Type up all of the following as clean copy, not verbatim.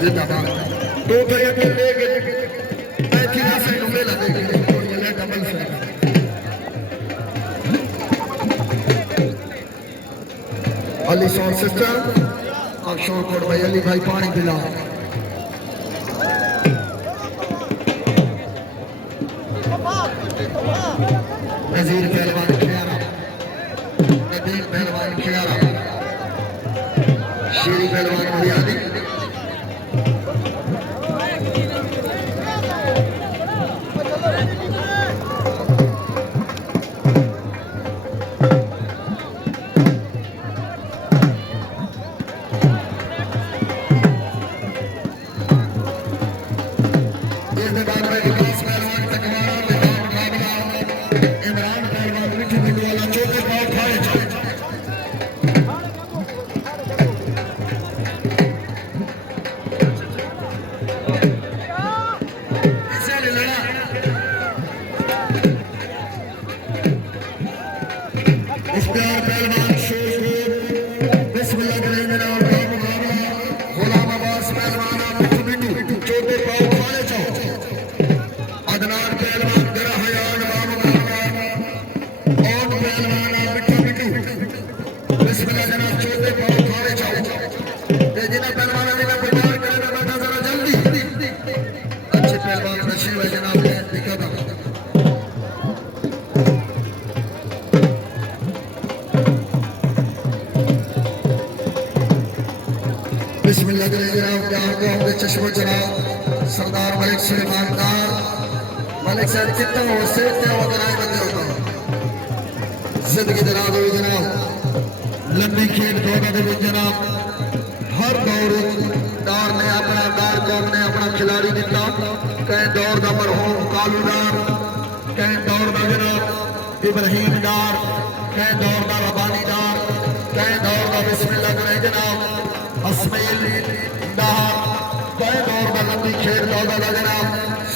जिंदाबाद दो गए तो ले गए ऐसी रास्ते डूबे लगे और ये ले डबल से अली साउंड सिस्टम और शोर कोड भाई अली भाई पानी पिला नजीर पहलवान खियारा नदीम पहलवान खियारा शेरी पहलवान बुनियादी चश्मो जनाब सरदार मलिक सुलेमान खान मलिक साहब कितना हो सकते हो बनाए बंदे होता जिंदगी दराज हो जनाब लंबी खेल दौड़ दे जनाब हर दौर दार ने अपना दार कौम ने अपना खिलाड़ी दिता कहीं दौर का मरहूम कालूदार कहीं दौर का जनाब इब्राहिम दार कहीं दौर का रबानी दार कहीं दौर का बिस्मिल्लाह करे जनाब अस्मैल दार कहीं दौर का लंबी खेल दौड़ा का जनाब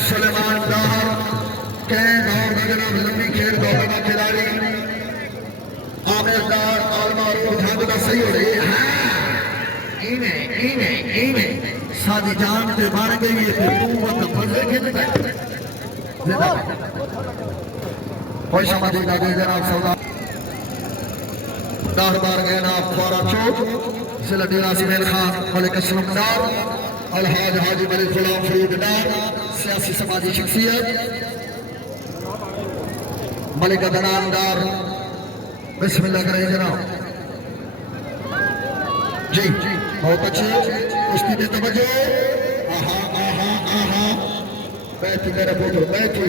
सुलेमान दार कहीं दौर का जनाब लंबी खेल दौड़ा का खिलाड़ी आमिर दार अलमारूफ ढंग का सही हो रही है सादी जान से बन गई है तो तू वक्त मजे खेलता कोई समाधि का दे जनाब सौदा दार बार गए ना फौरा चौक जिला डेरा सिमेल खान मलिक असलम दार अलहाज हाजी मलिक गुलाम फरीद डार सियासी समाजी शख्सियत मलिक अदनान डार बिस्मिल्लाह करें जनाब जी बहुत अच्छे कुश्ती में तवज्जो आहा आहा आहा बैठी मेरा पुत्र बैठी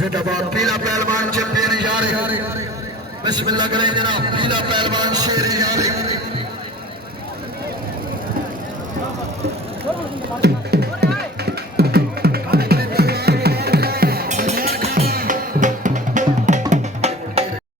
जिंदाबाद पीला पहलवान चैंपियन इशारे बिस्मिल्लाह करें जनाब पीला